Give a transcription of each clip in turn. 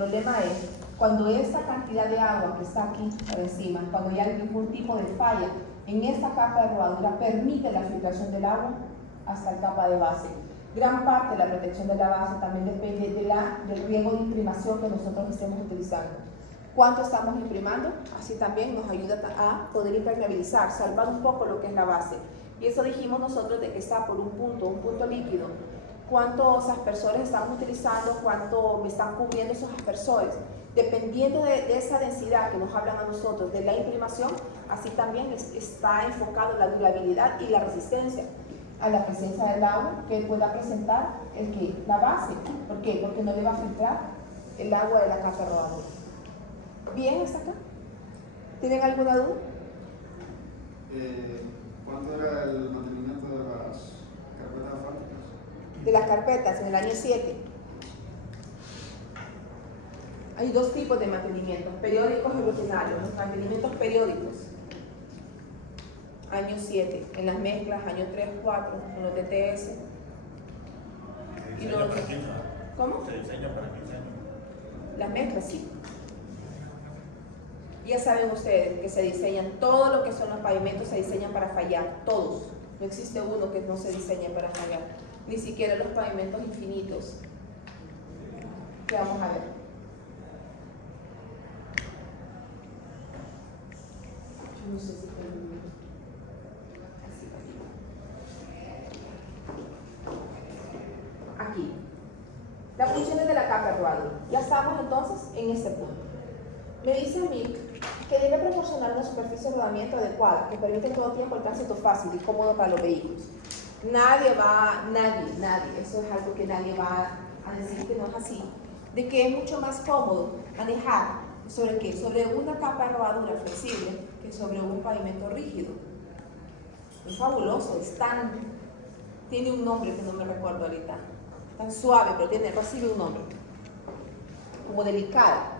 El problema es cuando esa cantidad de agua que está aquí por encima, cuando ya hay algún tipo de falla en esta capa de rodadura, permite la filtración del agua hasta la capa de base. Gran parte de la protección de la base también depende del riego de imprimación que nosotros estemos utilizando. ¿Cuánto estamos imprimando? Así también nos ayuda a poder impermeabilizar, salvar un poco lo que es la base. Y eso dijimos nosotros de que está por un punto líquido. ¿Cuántos aspersores estamos utilizando? ¿Cuánto me están cubriendo esos aspersores? Dependiendo de esa densidad que nos hablan a nosotros de la imprimación, así también está enfocado la durabilidad y la resistencia a la presencia del agua que pueda presentar la base. ¿Por qué? Porque no le va a filtrar el agua de la capa rodadura. ¿Bien hasta acá? ¿Tienen alguna duda? ¿Cuánto era el mantenimiento de las carpetas asfálticas? De las carpetas en el año 7. Hay dos tipos de mantenimientos, periódicos y rutinarios. Los mantenimientos periódicos, año 7, en las mezclas, año 3, 4, en los DTS. ¿Se diseña para 15 años? ¿Cómo? ¿Se diseña para 15 años? Las mezclas sí. Ya saben ustedes que se diseñan, todo lo que son los pavimentos se diseñan para fallar, todos. No existe uno que no se diseñe para fallar, ni siquiera los pavimentos infinitos. ¿Qué vamos a ver? Yo no sé si aquí. Las funciones de la capa rodadura. Ya estamos entonces en este punto. Me dice a mí que debe proporcionar una superficie de rodamiento adecuada que permite todo tiempo el tránsito fácil y cómodo para los vehículos. Nadie, eso es algo que nadie va a decir que no es así, de que es mucho más cómodo manejar sobre qué, sobre una capa de rodadura flexible que sobre un pavimento rígido. Es fabuloso, tiene un nombre que no me recuerdo ahorita, tan suave, pero recibe un nombre, como delicada.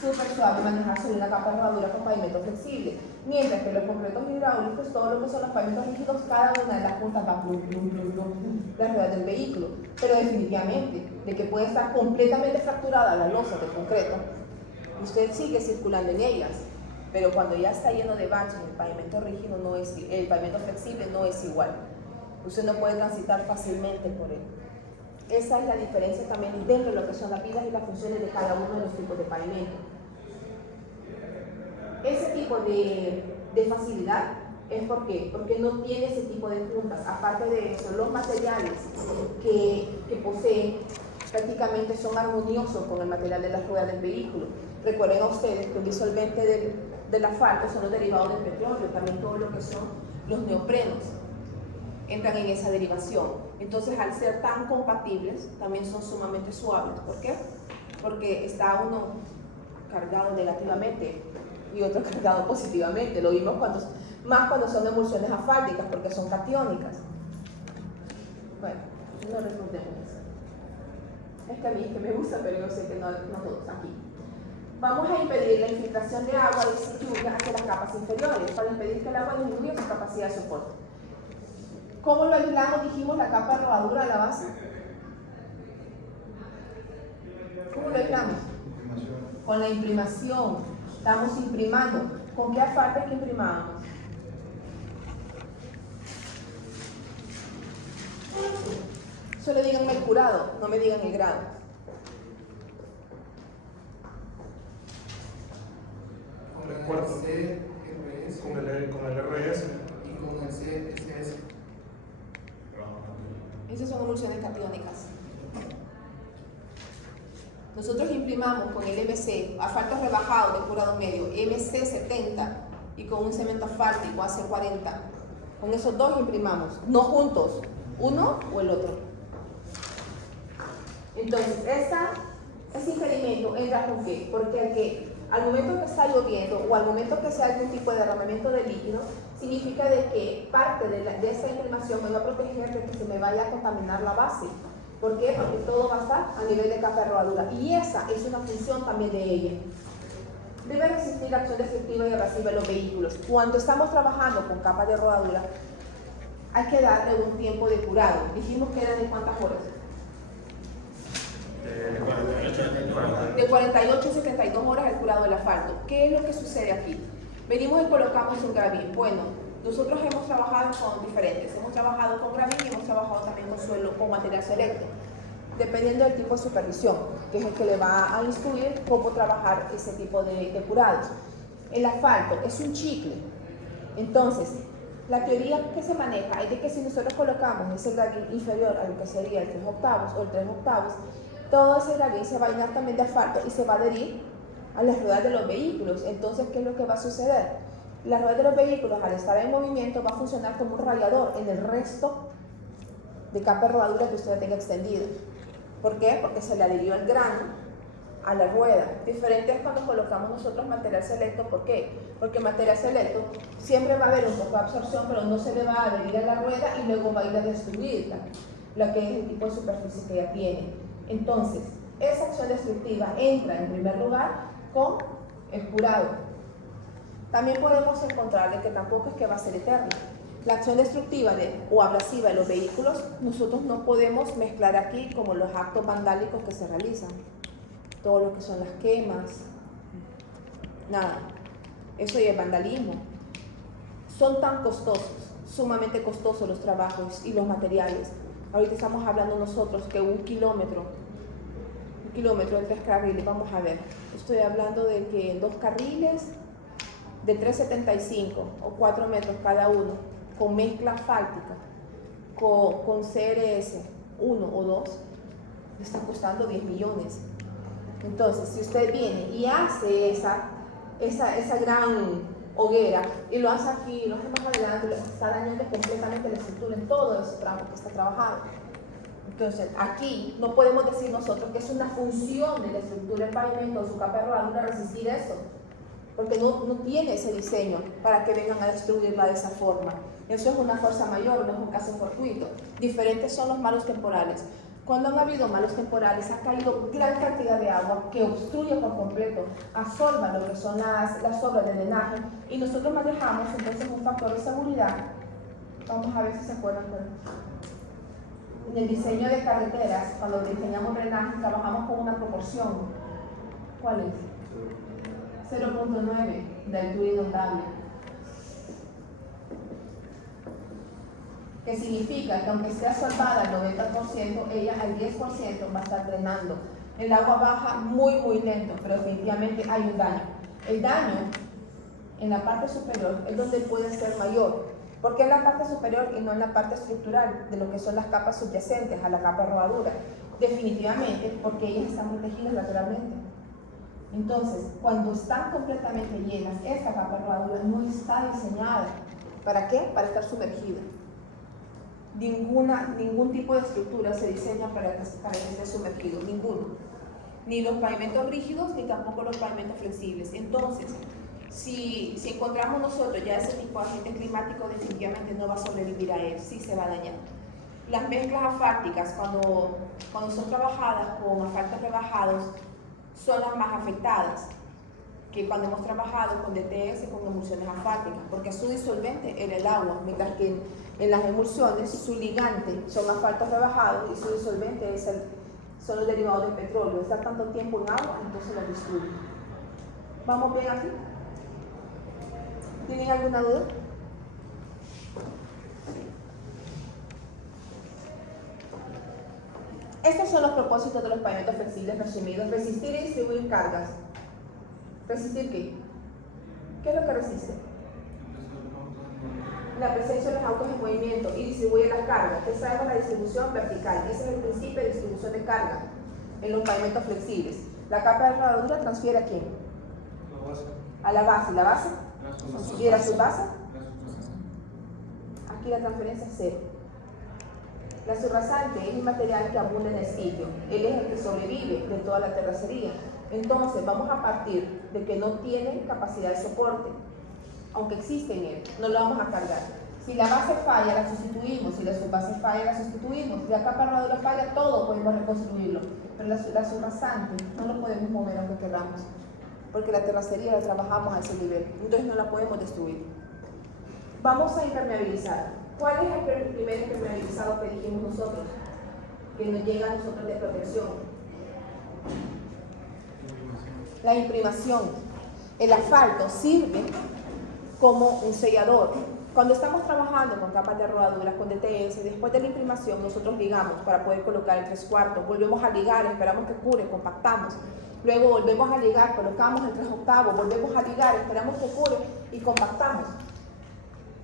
Súper suave manejar sobre una capa de rodadura con pavimento flexible, mientras que los concretos hidráulicos, todo lo que son los pavimentos rígidos, cada una de las puntas va las ruedas del vehículo, pero definitivamente de que puede estar completamente fracturada la losa de concreto, usted sigue circulando en ellas, pero cuando ya está lleno de baches, el pavimento rígido el pavimento flexible no es igual, usted no puede transitar fácilmente por él. Esa es la diferencia también dentro de lo que son las vidas y las funciones de cada uno de los tipos de pavimento. Ese tipo de facilidad es porque no tiene ese tipo de puntas. Aparte de eso, los materiales que poseen prácticamente son armoniosos con el material de las ruedas del vehículo. Recuerden a ustedes que un disolvente del asfalto son los derivados del petróleo, también todo lo que son los neoprenos entran en esa derivación. Entonces, al ser tan compatibles, también son sumamente suaves. ¿Por qué? Porque está uno cargado negativamente y otro cargado positivamente. Lo vimos más cuando son emulsiones asfálticas, porque son catiónicas. Bueno, no respondemos eso. Es que a mí es que me gusta, pero yo sé que no todos aquí. Vamos a impedir la infiltración de agua de lluvia hacia las capas inferiores, para impedir que el agua disminuya su capacidad de soporte. ¿Cómo lo aislamos? Dijimos la capa de rodadura de la base. ¿Cómo lo aislamos? Con la imprimación. Estamos imprimando. ¿Con qué asfalto es que imprimamos? Solo díganme el curado, no me digan el grado. Con el RS, con el RS y con el CSS. Esas son emulsiones catiónicas. Nosotros imprimamos con el MC, asfalto rebajado de curado medio, MC70 y con un cemento asfáltico AC40. Con esos dos imprimamos, no juntos, uno o el otro. Entonces, ese impedimento entra con qué? Porque al momento que está lloviendo o al momento que sea algún tipo de derramamiento de líquido, significa de que parte de esa imprimación me va a proteger de que se me vaya a contaminar la base. ¿Por qué? Porque todo va a estar a nivel de capa de rodadura. Y esa es una función también de ella. Debe resistir la acción destructiva y abrasiva de los vehículos. Cuando estamos trabajando con capa de rodadura, hay que darle un tiempo de curado. Dijimos que eran de cuántas horas. De 48 a 72 horas el curado del asfalto. ¿Qué es lo que sucede aquí? Venimos y colocamos un gravín. Bueno, nosotros hemos trabajado con diferentes. Hemos trabajado con gravín y hemos trabajado también con suelo, con material selecto, dependiendo del tipo de supervisión, que es el que le va a instruir cómo trabajar ese tipo de curados. El asfalto es un chicle. Entonces, la teoría que se maneja es de que si nosotros colocamos ese gravín inferior a lo que sería el 3/8 o el 3/8, todo ese gravín se va a llenar también de asfalto y se va a adherir a las ruedas de los vehículos. Entonces, ¿qué es lo que va a suceder? Las ruedas de los vehículos, al estar en movimiento, va a funcionar como un radiador en el resto de capa de rodadura que usted tenga extendida. ¿Por qué? Porque se le adhirió el grano a la rueda. Diferente es cuando colocamos nosotros material selecto. ¿Por qué? Porque material selecto siempre va a haber un poco de absorción, pero no se le va a adherir a la rueda y luego va a ir a destruirla, lo que es el tipo de superficie que ya tiene. Entonces, esa acción destructiva entra en primer lugar con el curado. También podemos encontrar de que tampoco es que va a ser eterna. La acción destructiva o abrasiva de los vehículos, nosotros no podemos mezclar aquí como los actos vandálicos que se realizan. Todo lo que son las quemas, nada. Eso ya es vandalismo. Son tan costosos, sumamente costosos los trabajos y los materiales. Ahorita estamos hablando nosotros que un kilómetro en 3 carriles, vamos a ver. Estoy hablando de que en 2 carriles de 3,75 o 4 metros cada uno, con mezcla asfáltica, con CRS 1 o 2, le está costando 10 millones. Entonces, si usted viene y hace esa gran hoguera y lo hace aquí, lo hace más adelante, está dañando completamente la estructura en todo ese tramo que está trabajado. Entonces, aquí no podemos decir nosotros que es una función de la estructura del pavimento o su capa de rodadura resistir eso, porque no tiene ese diseño para que vengan a destruirla de esa forma. Eso es una fuerza mayor, no es un caso fortuito. Diferentes son los malos temporales. Cuando han habido malos temporales, ha caído gran cantidad de agua que obstruye por completo, absorba lo que son las obras de drenaje, y nosotros manejamos entonces un factor de seguridad. Vamos a ver si se acuerdan. En el diseño de carreteras, cuando diseñamos drenaje, trabajamos con una proporción. ¿Cuál es? 0.9 de altura inundable. Que significa que aunque esté absorbada al 90%, ella al 10% va a estar drenando. El agua baja muy lento, pero definitivamente hay un daño. El daño en la parte superior es donde puede ser mayor. ¿Por qué en la parte superior y no en la parte estructural de lo que son las capas subyacentes a la capa de rodadura? Definitivamente porque ellas están protegidas lateralmente. Entonces, cuando están completamente llenas, esta capa de rodadura no está diseñada. ¿Para qué? Para estar sumergida. Ningún tipo de estructura se diseña para que esté sumergido, ninguno. Ni los pavimentos rígidos, ni tampoco los pavimentos flexibles. Entonces, si encontramos nosotros ya ese tipo de agente climático, definitivamente no va a sobrevivir a él, sí se va a dañar. Las mezclas asfálticas, cuando son trabajadas con asfaltos rebajados, son las más afectadas que cuando hemos trabajado con DTS, con emulsiones asfálticas, porque su disolvente era el agua, mientras que en las emulsiones su ligante son asfaltos rebajados y su disolvente son los derivados del petróleo. Está tanto tiempo en agua, entonces lo destruye. ¿Vamos bien aquí? ¿Tienen alguna duda? Estos son los propósitos de los pavimentos flexibles resumidos: resistir y distribuir cargas. ¿Resistir qué? ¿Qué es lo que resiste? La presencia de los autos en movimiento, y distribuye las cargas. Que sabemos la distribución vertical. Ese es el principio de distribución de carga en los pavimentos flexibles. La capa de rodadura transfiere ¿a quién? A la base. ¿La base? ¿Y de la subbase? Aquí la transferencia es cero. La subrasante es el material que abunda en el sitio. Él es el que sobrevive de toda la terracería. Entonces, vamos a partir de que no tiene capacidad de soporte. Aunque existe en él, no lo vamos a cargar. Si la base falla, la sustituimos. Si la subbase falla, la sustituimos. Si la capa de rodadura falla, todo podemos reconstruirlo. Pero la subrasante no lo podemos mover aunque queramos, porque la terracería la trabajamos a ese nivel. Entonces no la podemos destruir. Vamos a impermeabilizar. ¿Cuál es el primer impermeabilizado que dijimos nosotros? Que nos llega a nosotros de protección. La imprimación. El asfalto sirve como un sellador. Cuando estamos trabajando con capas de rodaduras, con DTS, después de la imprimación nosotros ligamos para poder colocar el 3/4, volvemos a ligar, esperamos que cure, compactamos. Luego volvemos a ligar, colocamos el 3/8, volvemos a ligar, esperamos que cure y compactamos.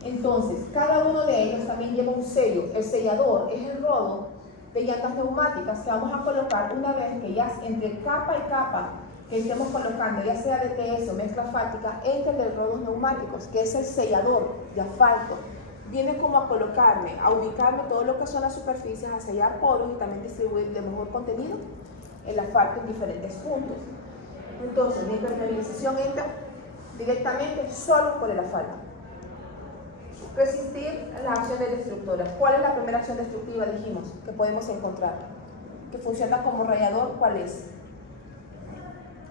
Entonces, cada uno de ellos también lleva un sello. El sellador es el rodo de llantas neumáticas que vamos a colocar una vez que ya entre capa y capa que estemos colocando, ya sea DTS o mezcla asfáltica, entre los rodos neumáticos, que es el sellador de asfalto. Viene como a colocarme, a ubicarme todo lo que son las superficies, a sellar poros y también distribuir de mejor contenido el asfalto en diferentes puntos. Entonces, la impermeabilización entra directamente solo por el asfalto. Resistir las acciones destructoras. ¿Cuál es la primera acción destructiva, dijimos, que podemos encontrar? Que funciona como rallador, ¿cuál es?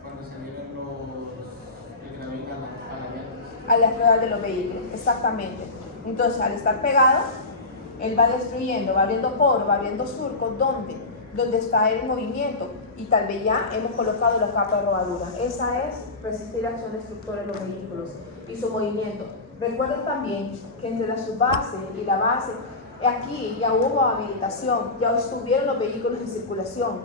Cuando se vienen el gravina a las llantas. A las ruedas de los vehículos, exactamente. Entonces, al estar pegado, él va destruyendo, va abriendo poros, va abriendo surcos, ¿dónde? Donde está el movimiento y tal vez ya hemos colocado la capa de rodadura. Esa es resistir la acción destructora de los vehículos y su movimiento. Recuerden también que entre la subbase y la base, aquí ya hubo habilitación, ya estuvieron los vehículos en circulación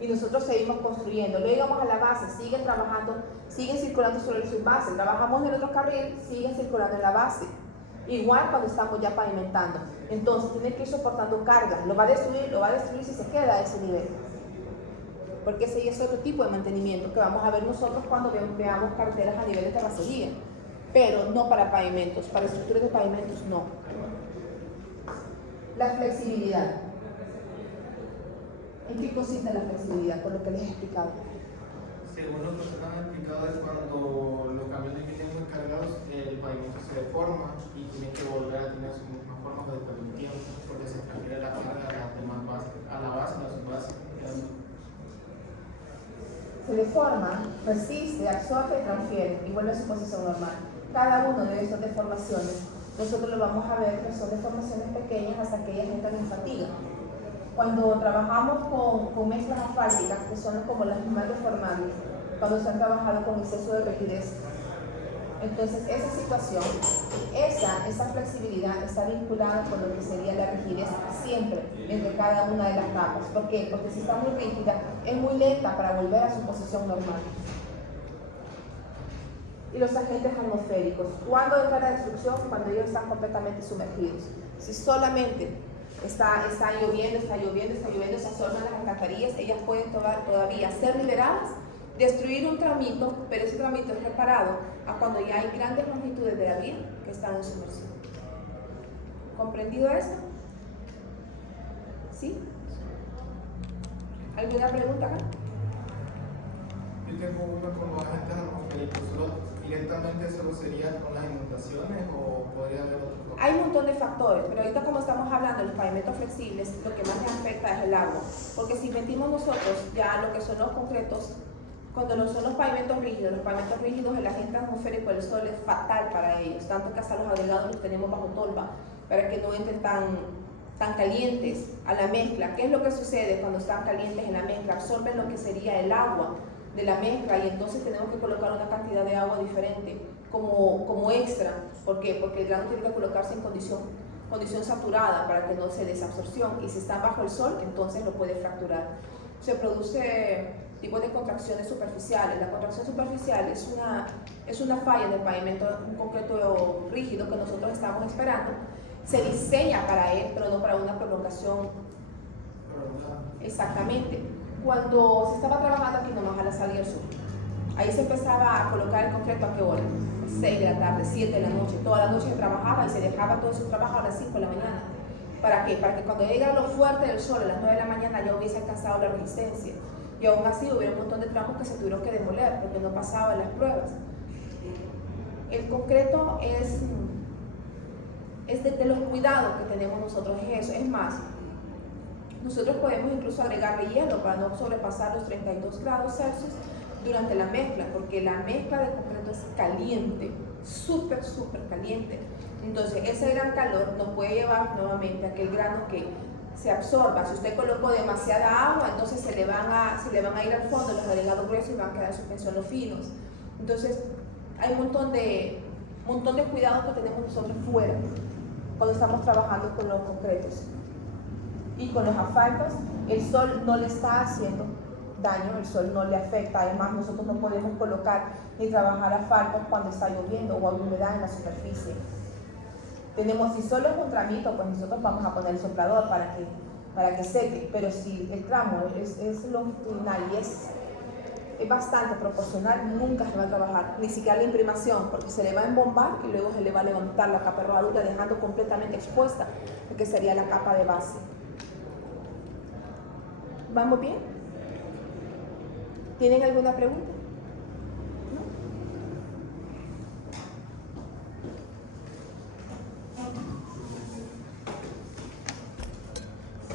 y nosotros seguimos construyendo. Luego llegamos a la base, siguen trabajando, siguen circulando sobre la subbase, trabajamos en el otro carril, siguen circulando en la base. Igual cuando estamos ya pavimentando. Entonces tiene que ir soportando cargas, lo va a destruir si se queda a ese nivel. Porque ese es otro tipo de mantenimiento que vamos a ver nosotros cuando veamos carreteras a nivel de terracería. Pero no para pavimentos, para estructuras de pavimentos no. La flexibilidad. ¿En qué consiste la flexibilidad? Por lo que les he explicado. Según lo que ustedes han explicado, es cuando los camiones vienen muy cargados, el pavimento se deforma y tienen que volver a tener su misma forma por el tiempo, porque se transfiere la carga a las demás bases, a la base, a la subbase. Se deforma, resiste, absorbe y transfiere y vuelve a su posición normal. Cada una de estas deformaciones, nosotros lo vamos a ver que son deformaciones pequeñas hasta que ellas entran en fatiga. Cuando trabajamos con mezclas asfálticas, que son como las más deformables, cuando se han trabajado con exceso de rigidez, entonces esa situación, esa flexibilidad está vinculada con lo que sería la rigidez siempre entre cada una de las capas. ¿Por qué? Porque si está muy rígida, es muy lenta para volver a su posición normal. Y los agentes atmosféricos. ¿Cuándo entra la destrucción? Cuando ellos están completamente sumergidos. Si solamente está lloviendo, se absorben las alcantarillas, ellas pueden todavía ser liberadas, destruir un tramito, pero ese tramito es reparado a cuando ya hay grandes longitudes de la vía que están en sumersión. ¿Comprendido esto? ¿Sí? ¿Alguna pregunta acá? Yo tengo una con los agentes atmosféricos. ¿Directamente solo sería con las inundaciones o podría haber otros factores? Hay un montón de factores, pero ahorita como estamos hablando de los pavimentos flexibles, lo que más les afecta es el agua. Porque si metimos nosotros ya lo que son los concretos, cuando no son los pavimentos rígidos, el agente atmosférico del sol es fatal para ellos, tanto que hasta los agregados los tenemos bajo tolva, para que no entren tan calientes a la mezcla. ¿Qué es lo que sucede cuando están calientes en la mezcla? Absorben lo que sería el agua de la mezcla y entonces tenemos que colocar una cantidad de agua diferente como extra. ¿Por qué? Porque el grano tiene que colocarse en condición saturada para que no se desabsorción, y si está bajo el sol entonces lo puede fracturar. Se produce tipos de contracciones superficiales. La contracción superficial es una falla del pavimento, un concreto rígido que nosotros estamos esperando. Se diseña para él, pero no para una prolongación. Exactamente. Cuando se estaba trabajando aquí nomás a la salida del sur, ahí se empezaba a colocar el concreto ¿a qué hora? 6 de la tarde, 7 de la noche, toda la noche se trabajaba y se dejaba todo su trabajo a las 5 de la mañana. ¿Para qué? Para que cuando llegara lo fuerte del sol a las 9 de la mañana ya hubiese alcanzado la resistencia. Y aún así hubiera un montón de tramos que se tuvieron que demoler porque no pasaban las pruebas. El concreto es de los cuidados que tenemos nosotros en eso. Es más, nosotros podemos incluso agregarle hielo para no sobrepasar los 32 grados Celsius durante la mezcla, porque la mezcla de concreto es caliente, súper caliente. Entonces ese gran calor nos puede llevar nuevamente a que el grano que se absorba. Si usted colocó demasiada agua, entonces se le van a ir al fondo los agregados gruesos y van a quedar en suspensión los finos. Entonces, hay un montón de cuidados que tenemos nosotros fuera cuando estamos trabajando con los concretos. Y con los asfaltos, el sol no le está haciendo daño, el sol no le afecta. Además, nosotros no podemos colocar ni trabajar asfaltos cuando está lloviendo o hay humedad en la superficie. Tenemos, si solo es un tramito, pues nosotros vamos a poner el soplador para que seque, pero si el tramo es longitudinal y es bastante proporcional, nunca se va a trabajar, ni siquiera la imprimación, porque se le va a embombar y luego se le va a levantar la capa de rodadura dejando completamente expuesta lo que sería la capa de base. ¿Vamos bien? ¿Tienen alguna pregunta?